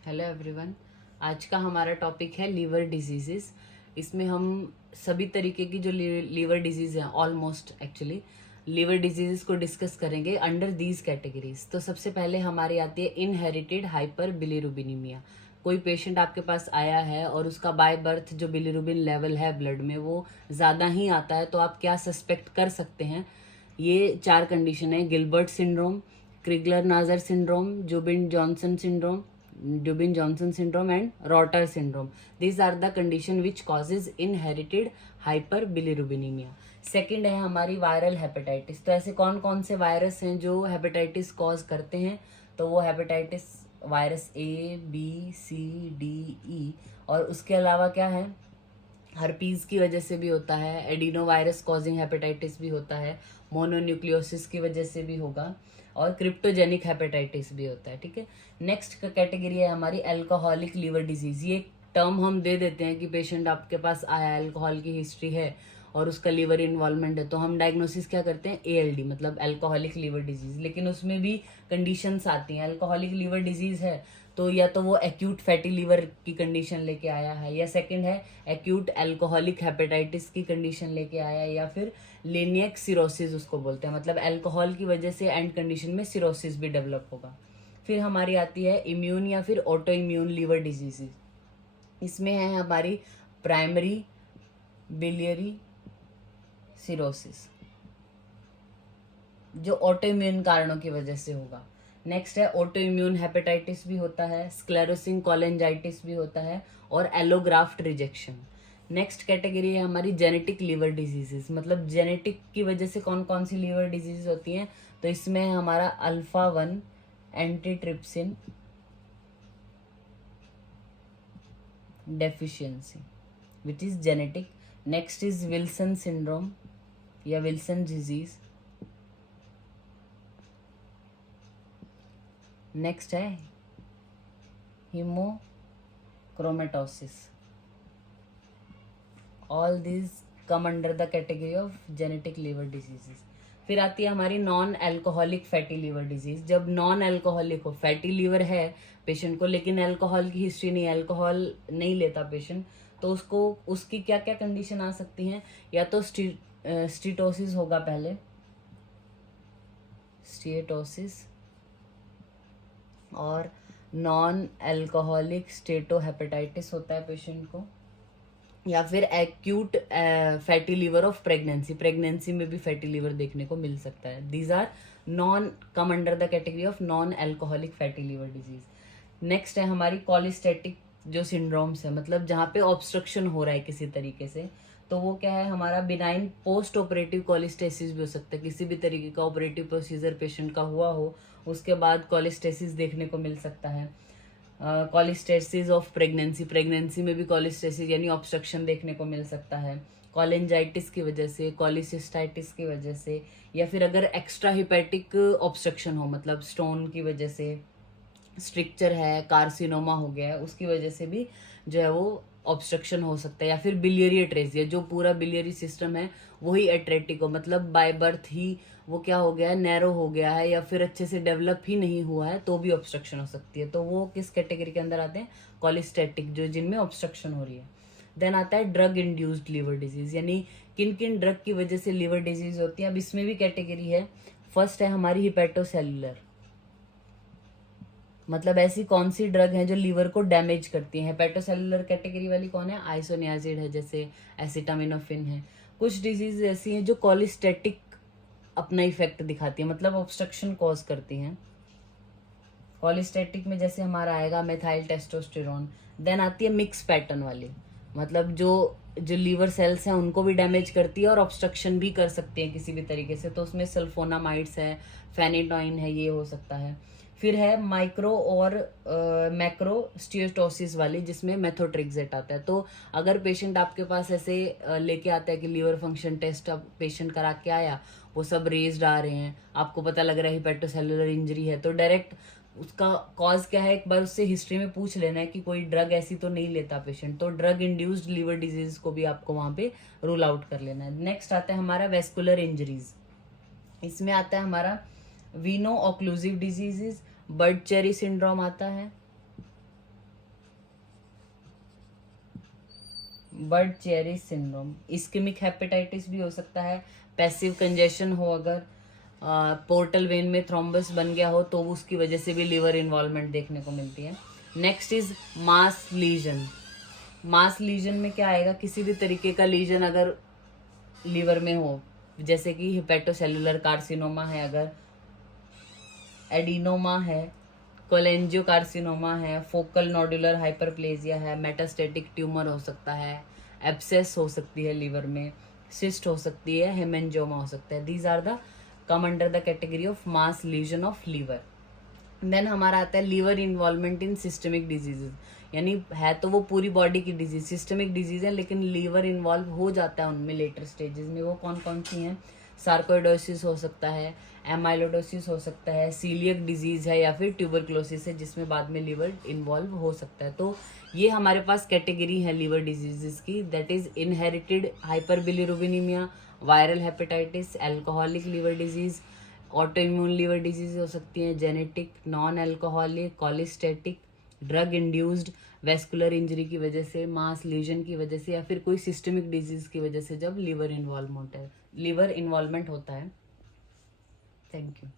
Hello everyone. आज का हमारा टॉपिक है लीवर डिजीजेस। इसमें हम सभी तरीके की जो लीवर डिजीज हैं, ऑलमोस्ट एक्चुअली लीवर डिजीजेस को डिस्कस करेंगे अंडर दीज कैटेगरीज। तो सबसे पहले हमारी आती है इनहेरिटेड हाइपर बिलीरुबिनीमिया। कोई पेशेंट आपके पास आया है और उसका बाय बर्थ जो बिलीरुबिन लेवल है ब्लड में वो ज़्यादा ही आता है, तो आप क्या सस्पेक्ट कर सकते हैं? ये 4 कंडीशन है: Gilbert syndrome, Crigler Najjar syndrome, Dubin Johnson syndrome and Rotter syndrome. These are the condition which causes inherited hyperbilirubinemia. Second है हमारी वायरल हेपेटाइटिस। तो ऐसे कौन कौन से वायरस हैं जो हेपेटाइटिस कॉज करते हैं? तो वो hepatitis virus A, B, C, D, E। और उसके अलावा क्या है, हर्पीज की वजह से भी होता है, एडिनो वायरस कॉजिंग हेपेटाइटिस भी होता है, मोनोन्यूक्लियोसिस की वजह से भी होगा, और क्रिप्टोजेनिक हेपेटाइटिस भी होता है। ठीक है। नेक्स्ट कैटेगरी है हमारी अल्कोहलिक लीवर डिजीज। ये टर्म हम दे देते हैं कि पेशेंट आपके पास आया, अल्कोहल की हिस्ट्री है और उसका लीवर इन्वॉल्वमेंट है, तो हम डायग्नोसिस क्या करते हैं? ALD मतलब अल्कोहलिक लीवर डिजीज। लेकिन उसमें भी कंडीशंस आती हैं। अल्कोहलिक लीवर डिजीज है तो या तो वो एक्यूट फैटी लीवर की कंडीशन लेके आया है, या सेकंड है एक्यूट अल्कोहलिक हेपेटाइटिस की कंडीशन लेके आया है, या फिर लेनियक सिरोसिस उसको बोलते हैं, मतलब अल्कोहल की वजह से एंड कंडीशन में सिरोसिस भी डेवलप होगा। फिर हमारी आती है इम्यून या फिर ऑटो इम्यून लीवर डिजीजेस। इसमें है हमारी प्राइमरी बिलियरी सिरोसिस, जो ऑटो इम्यून कारणों की वजह से होगा। नेक्स्ट है ऑटो इम्यून हेपेटाइटिस भी होता है, स्क्लेरोसिंग कोलेंजाइटिस भी होता है, और एलोग्राफ्ट रिजेक्शन। नेक्स्ट कैटेगरी है हमारी जेनेटिक लीवर डिजीजेस, मतलब जेनेटिक की वजह से कौन कौन सी लीवर डिजीज होती हैं? तो इसमें है हमारा alpha 1 antitrypsin deficiency which is genetic. Next is Wilson syndrome या विल्सन डिजीज। नेक्स्ट है haemochromatosis. All these come under the category of genetic liver diseases. फिर आती है हमारी non alcoholic fatty liver disease. जब नॉन अल्कोहलिक हो, fatty liver है patient को लेकिन अल्कोहल की हिस्ट्री नहीं, अल्कोहल नहीं लेता पेशेंट, तो उसको उसकी क्या क्या कंडीशन आ सकती हैं? या तो स्टीटोसिस होगा पहले, स्टीटोसिस, और नॉन अल्कोहलिक स्टेटोहेपेटाइटिस होता है पेशेंट को, या फिर acute fatty liver of pregnancy. Pregnancy में भी फैटी लीवर देखने को मिल सकता है। These are non come under the category of non alcoholic fatty liver disease. Next है हमारी कॉलिस्टेटिक जो सिंड्रोम्स है, मतलब जहाँ पे ऑब्स्ट्रक्शन हो रहा है किसी तरीके से, तो वो क्या है हमारा बिनाइन पोस्ट ऑपरेटिव कॉलिस्टेसिस भी हो सकता है। किसी भी तरीके का ऑपरेटिव प्रोसीजर पेशेंट का हुआ हो, उसके बाद कॉलिस्टेसिस देखने को मिल सकता है। कॉलिस्टेसिस ऑफ प्रेगनेंसी, प्रेगनेंसी में भी कॉलिस्टेसिस यानी ऑब्स्ट्रक्शन देखने को मिल सकता है, कॉलेंजाइटिस की वजह से, कॉलिसिस्टाइटिस की वजह से, या फिर अगर एक्स्ट्रा हिपैटिक ऑब्स्ट्रक्शन हो, मतलब स्टोन की वजह से, स्ट्रिक्चर है, कार्सिनोमा हो गया है, उसकी वजह से भी जो है वो ऑब्स्ट्रक्शन हो सकता है। या फिर बिलियरी एट्रेसिया, जो पूरा बिलियरी सिस्टम है वही एट्रेटिक हो, मतलब बाय बर्थ ही वो क्या हो गया है, नैरो हो गया है, या फिर अच्छे से डेवलप ही नहीं हुआ है, तो भी ऑब्स्ट्रक्शन हो सकती है। तो वो किस कैटेगरी के अंदर आते हैं? कॉलिस्टेटिक, जो जिनमें ऑब्स्ट्रक्शन हो रही है। देन आता है ड्रग इंड्यूस्ड लीवर डिजीज, यानी किन किन ड्रग की वजह से लीवर डिजीज होती है। अब इसमें भी कैटेगरी है। फर्स्ट है हमारी हिपेटोसेलुलर, मतलब ऐसी कौन सी ड्रग है जो लीवर को डैमेज करती है। हेपेटोसेलुलर कैटेगरी वाली कौन है? आइसोनियाजिड है, जैसे एसिटामिनोफिन है। कुछ डिजीज ऐसी हैं जो कॉलिस्टेटिक अपना इफेक्ट दिखाती है, मतलब ऑब्स्ट्रक्शन कॉज करती हैं। कॉलिस्टेटिक में जैसे हमारा आएगा मेथाइल टेस्टोस्टेरोन। देन आती है मिक्स पैटर्न वाली, मतलब जो जो लीवर सेल्स हैं उनको भी डैमेज करती है और ऑब्स्ट्रक्शन भी कर सकती है किसी भी तरीके से, तो उसमें सल्फोनामाइड्स है, फेनिटोइन है, ये हो सकता है। फिर है माइक्रो और मैक्रो स्टीयोटोसिस वाली, जिसमें मेथोट्रेक्सेट आता है। तो अगर पेशेंट आपके पास ऐसे लेके आता है कि लीवर फंक्शन टेस्ट अब पेशेंट करा के आया, वो सब रेज्ड आ रहे हैं, आपको पता लग रहा है हिपेटोसेलुलर इंजरी है, तो डायरेक्ट उसका कॉज क्या है एक बार उससे हिस्ट्री में पूछ लेना है कि कोई ड्रग ऐसी तो नहीं लेता पेशेंट, तो ड्रग इंड्यूस्ड लीवर डिजीज को भी आपको वहां पे रूल आउट कर लेना है। नेक्स्ट आता है हमारा वेस्कुलर इंजरीज। इसमें आता है हमारा veno occlusive diseases, Budd Chiari syndrome आता है, Budd Chiari's syndrome, ischaemic hepatitis भी हो सकता है, पैसिव कंजेशन हो, अगर पोर्टल वेन में थ्रोम्बस बन गया हो तो उसकी वजह से भी लिवर इन्वॉल्वमेंट देखने को मिलती है। Next is mass lesion. Mass lesion में क्या आएगा, किसी भी तरीके का लीजन अगर लीवर में हो, जैसे कि हिपेटोसेलुलर कार्सिनोमा है, अगर एडिनोमा है, कोलेंजियोकार्सिनोमा है, फोकल नोडुलर हाइपरप्लेजिया है, मेटास्टेटिक ट्यूमर हो सकता है, एब्सेस हो सकती है लीवर में, सिस्ट हो सकती है, हेमेंजियोमा हो सकता है। These are the come under the category of mass lesion of liver. Then हमारा आता है liver involvement in systemic diseases, यानी है तो वो पूरी बॉडी की डिजीज, सिस्टमिक डिजीज है, लेकिन लीवर इन्वॉल्व हो जाता है उनमें लेटर स्टेजेस में। वो कौन कौन सी हैं, सार्कोइडोसिस हो सकता है, एमाइलोडोसिस हो सकता है, सीलियक डिजीज है, या फिर ट्यूबरक्लोसिस है जिसमें बाद में लीवर इन्वॉल्व हो सकता है। तो ये हमारे पास कैटेगरी है लीवर डिजीजेस की, that is inherited hyperbilirubinemia, viral hepatitis, alcoholic liver disease, autoimmune liver disease हो सकती है, genetic, non alcoholic, cholestatic, drug induced, vascular injury की वजह से, मास लीजन की वजह से, या फिर कोई सिस्टमिक डिजीज की वजह से जब लीवर इन्वॉल्वमेंट होता है। Thank you.